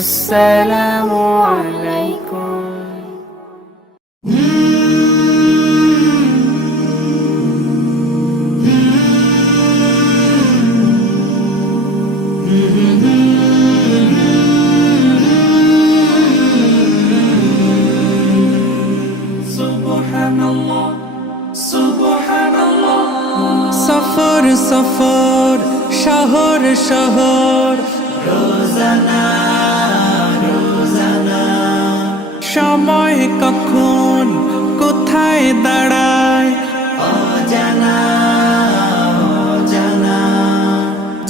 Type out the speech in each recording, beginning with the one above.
আসসালামু আলাইকুম। সফর সফর শহর শহর রোজানা রোজানা সময় কখন কোথায় দাঁড়ায় অজানা অজানা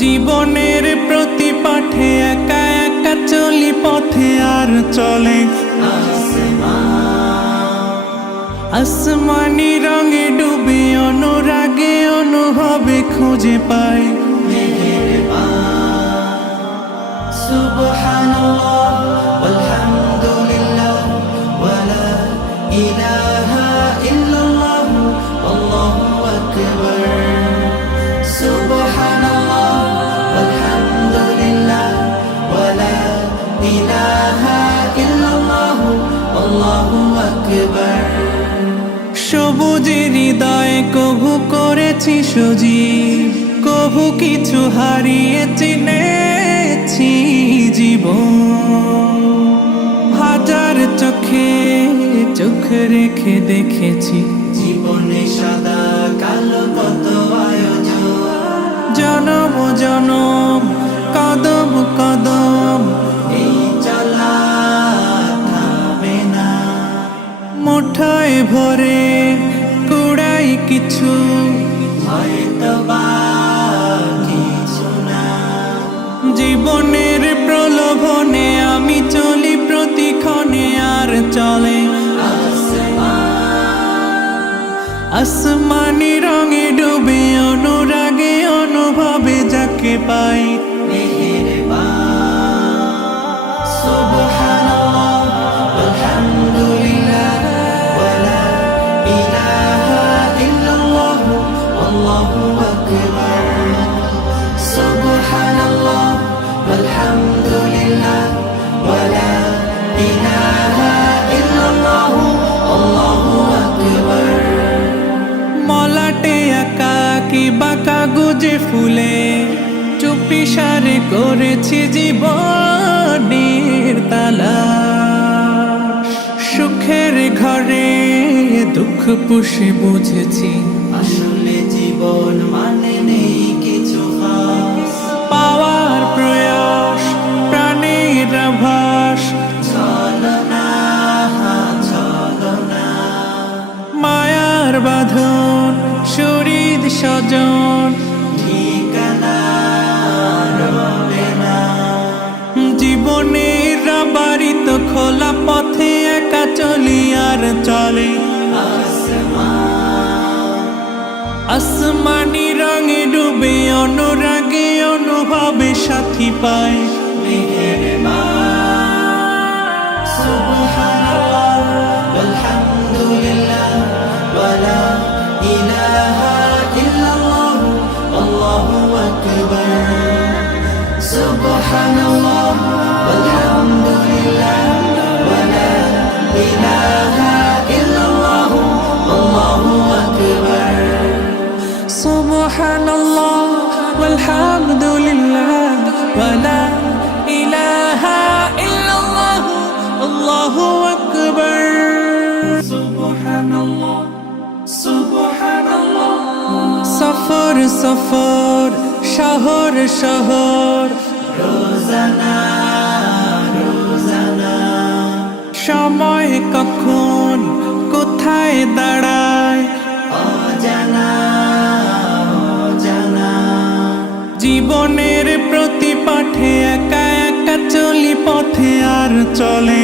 জীবনের প্রতি পাঠে একা একা চলি পথে আর চলে আসমানি রঙে ডুবে অনুরাগে অনুভবে খুঁজে পাই সুবহানাল্লাহ ওয়ালহামদুলিল্লাহ ওয়ালা ইলাহা ইল্লাল্লাহ আল্লাহু আকবার। সুবহানাল্লাহ ওয়ালহামদুলিল্লাহ ওয়ালা ইলাহা ইল্লাল্লাহ আল্লাহু আকবার। সবুজের হৃদয় কভু করেছি সজীব, কভু কিছু হারিয়ে চিনেছি জীবন। হাজার চোখে চোখ রেখে দেখেছি জীবনে সাদা কালো কত আয়োজন, জনম জনম কদম কদম এই চলা থামবে না। মুঠোয় ভরে কুড়াই কিছু হয়তো বা কিছু না। জীবনের প্রলোভনে আমি চলি প্রতিক্ষণে আর চলে আসমানি রঙে ডুবে অনুরাগে অনুভবে যাকে পাই সুবহানাল্লাহ ওয়ালহামদুলিল্লাহ ওয়ালা ইলাহা ইল্লাল্লাহ আল্লাহু আকবার। সুবহানাল্লাহ ওয়ালহামদুলিল্লাহ ওয়ালা ইলাহা ইল্লাল্লাহ আল্লাহু আকবার। মলাটে একাকি বাঁকা গুজে ফুলে চুপি সারে করেছি জীবনের তালা। সুখের ঘরে দুঃখ পুষে বুঝেছি আসলে জীবন মানে নেই কিছু খাস। পাওয়ার প্রয়াস প্রাণের আভাস চলো না চলো না, মায়ার বাঁধন শরীর স্বজন ঠিকানা রবে না। জীবনের বাড়িত খোলা পথে একা চলি আর চলে আসমানি রঙে ডুবে অনুরাগে অনুভবে সাথী পায় সুবহানাল্লাহ ওয়ালহামদুলিল্লাহ ওয়ালা ইলাহা ইল্লাল্লাহ আল্লাহু আকবার। সুবহানাল্লাহ ওয়ালহামদুলিল্লাহ ওয়ালা ইলাহা ইল্লাল্লাহ আল্লাহু আকবার। সুবহানাল্লাহ ওয়ালহামদুলিল্লাহ ওয়ালা ইলাহা ইল্লাল্লাহ আল্লাহু আকবার। সুবহানাল্লাহ সুবহানাল্লাহ সফর সফর শহর শহর রোজানা রোজানা সময় কখন কোথায় দাঁড়ায় অজানা অজানা জীবনের প্রতি পাঠে একা একা চলি পথে আর চলে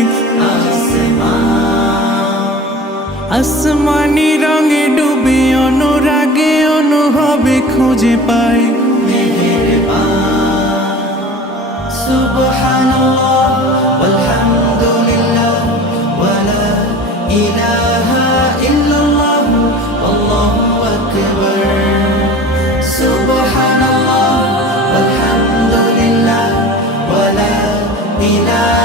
আসমানি রঙে ডুবে অনুরাগে অনুভবে খুঁজে পাই সুবহানাল্লাহ ওয়ালহামদুলিল্লাহ ওয়ালা ইলাহা ইল্লাল্লাহ আল্লাহু আকবার। সুবহানাল্লাহ ওয়ালহামদুলিল্লাহ ওয়ালা ইলাহা